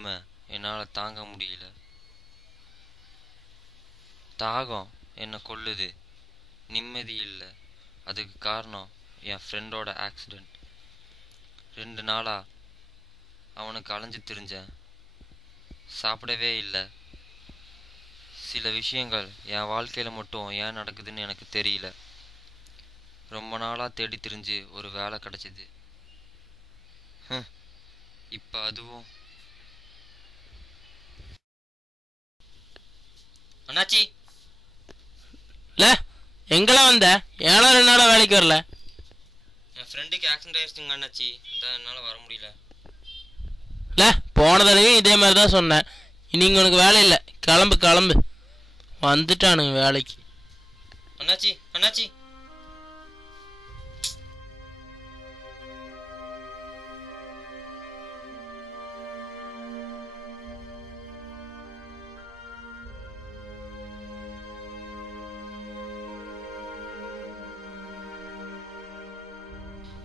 கொடுமை என்னால் தாங்க முடியல. தாகம் என்னை கொல்லுது, நிம்மதி இல்லை. அதுக்கு காரணம் என் ஃப்ரெண்டோட ஆக்சிடெண்ட். 2 நாளாக அவனுக்கு அலைஞ்சு திரிஞ்சேன், சாப்பிடவே இல்லை. சில விஷயங்கள் என் வாழ்க்கையில் மட்டும் ஏன் நடக்குதுன்னு எனக்கு தெரியல. ரொம்ப நாளாக தேடி திரிஞ்சு ஒரு வேலை கிடச்சிது. இப்போ அதுவும் அண்ணாச்சி. இல்லை எங்கெல்லாம் வந்த? ஏன்னா 2 நாளாக வேலைக்கு வரல. என் ஃப்ரெண்டுக்கு ஆக்சிடென்ட் ஆயிடுச்சுங்க அண்ணாச்சி, அதான் என்னால் வர முடியல. இல்லை போன தடவையும் இதே மாதிரி தான் சொன்னேன். இன்னைக்கு உனக்கு வேலை இல்லை, கிளம்பு கிளம்பு. வந்துட்டானுங்க வேலைக்கு. அண்ணாச்சி அண்ணாச்சி.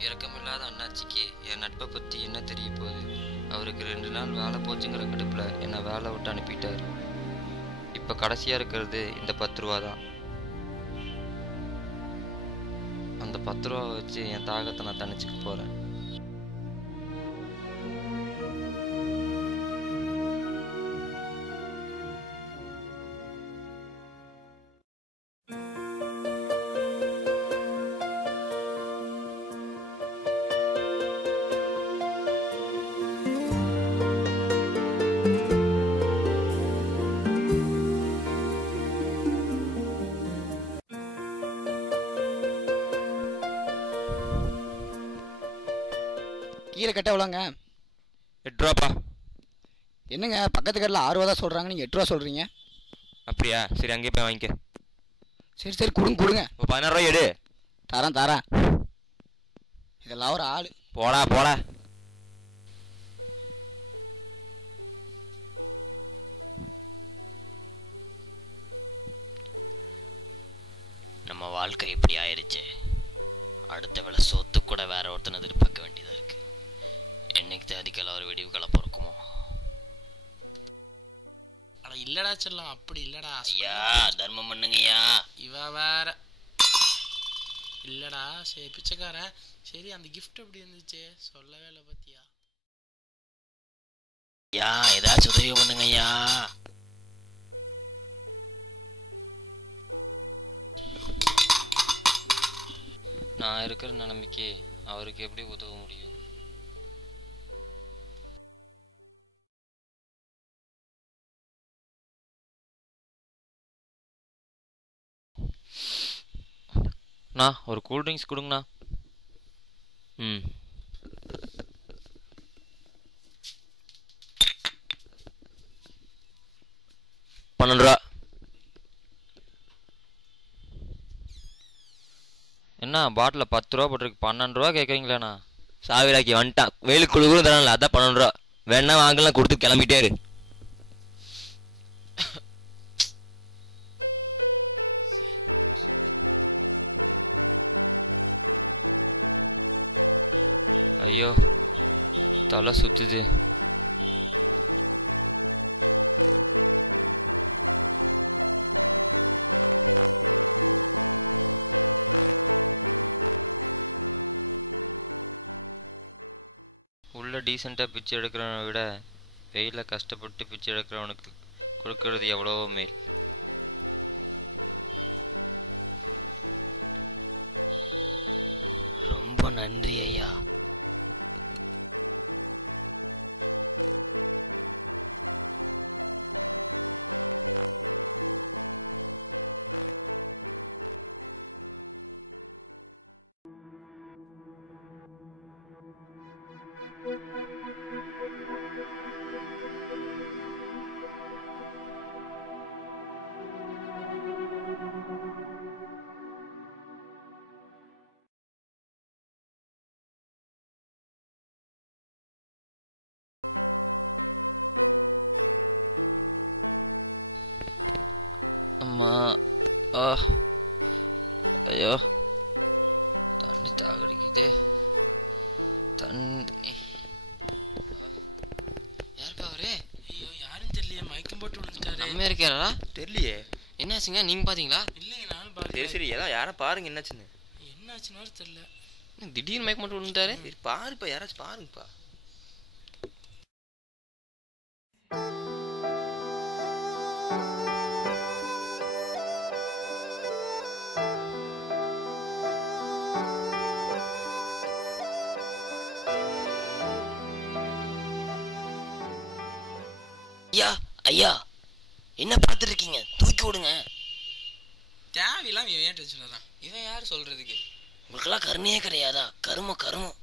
இறக்கமில்லாத அண்ணாச்சிக்கு என் நட்பை பற்றி என்ன தெரிய போகுது? அவருக்கு 2 நாள் வேலை போச்சுங்கிற கடுப்பில் என்னை வேலை விட்டு அனுப்பிட்டார். இப்போ கடைசியாக இருக்கிறது இந்த 10 ரூபா தான். அந்த 10 ரூபா வச்சு என் தாகத்தை நான் தணிச்சுக்க போகிறேன். கீரை கட்ட எவ்வளோங்க? 8 ரூபாப்பா. என்னங்க பக்கத்து கடையில் 6 ரூபா தான் சொல்கிறாங்க, நீங்கள் 8 ரூபா சொல்கிறீங்க? அப்படியா? சரி அங்கேயே போய் வாங்கிக்க. சரி சரி கொடுங்க கொடுங்க. 16 ரூபாய் எடு. தரேன் தரேன். இதெல்லாம் ஒரு ஆள். போடா போடா. நம்ம வாழ்க்கை இப்படி ஆயிடுச்சு. அடுத்த வேளை சொத்து கூட வேற ஒருத்தனை எதிர்பார்க்க வேண்டியதா இருக்கு. என்னைக்கு தேதிக்கெல்லாம் ஒரு வெடிவு கலப்பு இருக்குமோ? இல்லடா செல்லம், அப்படி இல்லடா. ஐயா தர்மம் பண்ணுங்கய்யா. இவ வேற இல்லடா. சரி பிச்சைக்காரன். சரி அந்த கிஃப்ட் எப்படி இருந்துச்சு? சொல்லவே இல்லை பத்தியா? ஐயா ஏதாச்சும் உதவி பண்ணுங்கய்யா. நான் இருக்கிற நிலைமைக்கு அவருக்கு எப்படி உதவ முடியும்? அண்ணா ஒரு கூல்ட்ரிங்க்ஸ் கொடுங்கண்ணா. ம் 12 ரூபா. என்ன பாட்டில் 10 ரூபா போட்டிருக்கு, 12 ரூபா கேட்குறீங்களாண்ணா? சாவிராக்கி வந்துட்டான். வெயிலுக்கு குழுகுன்னு தரான்ல, அதான் 12 ரூபா. வேணா வாங்கலாம், கொடுத்து கிளம்பிட்டே இரு. ஐயோ தலை சுத்துது. உள்ள டீசெண்டாக பிச்சை எடுக்கிறவனை விட வெயிலில் கஷ்டப்பட்டு பிச்சை எடுக்கிறவனுக்கு கொடுக்கறது எவ்வளவோ மேல். ரொம்ப நன்றி ஐயா. ஐயோ தண்ணி தாகடிக்குது. தண்ணி யாருப்பா அவரு? என்னாச்சுங்க நீங்கள் பார்த்தீங்களா? இல்லைங்க நானும் சரி பார்த்து சரி ஏதோ யாரை பாருங்க என்னாச்சுன்னு. என்னாச்சுன்னு தெரியல. திடீர்னு மயக்கம் மட்டும் விழுந்துட்டாரு. சரி பாருப்பா, யாராச்சும் பாருங்கப்பா. ஐயா ஐயா என்ன பார்த்துட்டு இருக்கீங்க? தூக்கி விடுங்க. தேவையில்லாம இவன் ஏன் டென்ஷன் தான்? இவன் யார் சொல்றதுக்கு? உங்களுக்கெல்லாம் கருணையே கிடையாதா? கருமம் கருமம்.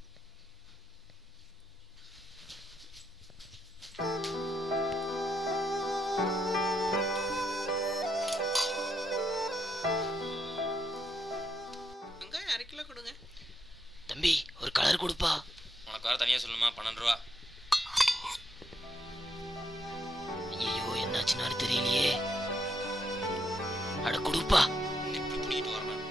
வெங்காயம் 1/2 கிலோ கொடுங்க. தம்பி ஒரு கலர் கொடுப்பா. உனக்கு வேற தனியாக சொல்லணுமா? 12 ரூபா. ஐயோ என்னாச்சுன்னு தெரியலையே. அட கொடுப்பா. பண்ணிட்டு வரணும்.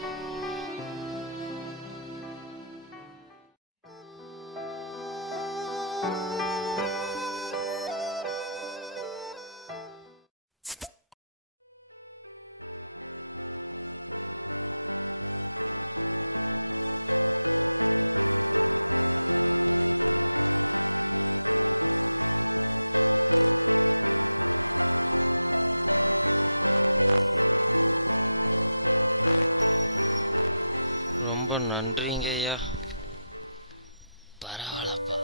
ரொம்ப நன்றிங்க ஐயா. பரவாயில்லப்பா.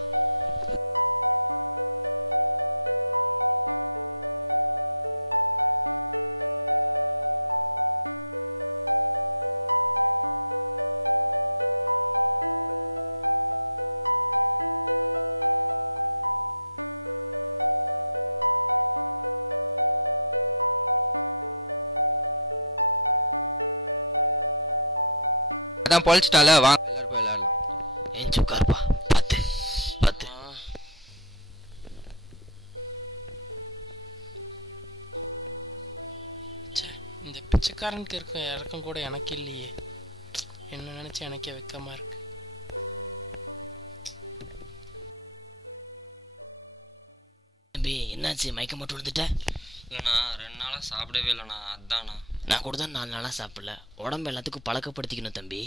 அதான் பொழிச்சிட்டால, வாங்க எல்லாரும் போய் விளையாடலாம். ஏஞ்சி உட்காருப்பா. பத்து பத்து. ச்சே, இந்த பிச்சைக்காரனுக்கு இருக்க இறக்கம் கூட எனக்கு இல்லையே. என்ன நினைச்சு எனக்கே வெக்கமா இருக்கு. தம்பி என்னாச்சு? மயக்கம் மட்டும் விழுந்துட்ட? இல்லைண்ணா 2 நாளாக சாப்பிடவே இல்லைண்ணா. அதாண்ணா. நான் கூட தான் 4 நாளாக சாப்பிடல. உடம்பு எல்லாத்துக்கும் பழக்கப்படுத்திக்கணும் தம்பி.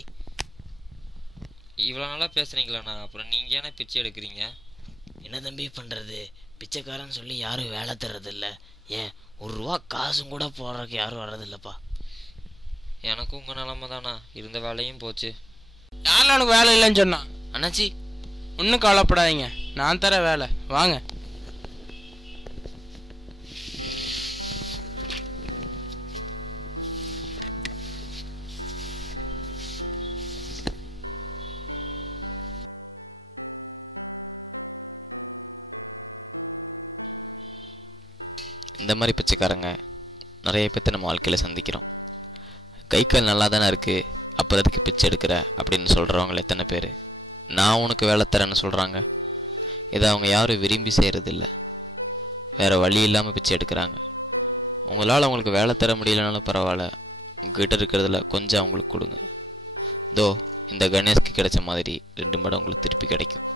இவ்வளோ நாளாக பேசுகிறீங்களாண்ணா, அப்புறம் நீங்கள் ஏன்னா பிச்சை எடுக்கிறீங்க? என்ன தம்பி பண்ணுறது? பிச்சைக்காரன்னு சொல்லி யாரும் வேலை தர்றதில்ல. ஏன் 1 ரூபா காசும் கூட போடுறதுக்கு யாரும் வர்றதில்லப்பா. எனக்கும் உங்கள் நிலமை தானா, இருந்த வேலையும் போச்சு. யாரும் எனக்கு வேலை இல்லைன்னு சொன்னான்? அண்ணாச்சி ஒன்றும் கவலைப்படாதீங்க, நான் தர வேலை. வாங்க. இந்த மாதிரி பிச்சைக்காரங்க நிறைய பேர்த்த நம்ம வாழ்க்கையில் சந்திக்கிறோம். கை கால் நல்லா தானே இருக்குது, அப்போ அதுக்கு பிச்சை எடுக்கிற அப்படின்னு சொல்கிறவங்கள எத்தனை பேர் நான் உனக்கு வேலை தரேன்னு சொல்கிறாங்க. இதை அவங்க யாரும் விரும்பி செய்கிறதில்ல, வேறு வழி இல்லாமல் பிச்சை எடுக்கிறாங்க. உங்களால் அவங்களுக்கு வேலை தர முடியலனாலும் பரவாயில்ல, உங்ககிட்ட இருக்கிறதுல கொஞ்சம் அவங்களுக்கு கொடுங்க. இதோ இந்த கணேஷ்க்கு கிடைச்ச மாதிரி 2 மடங்கு உங்களுக்கு திருப்பி கிடைக்கும்.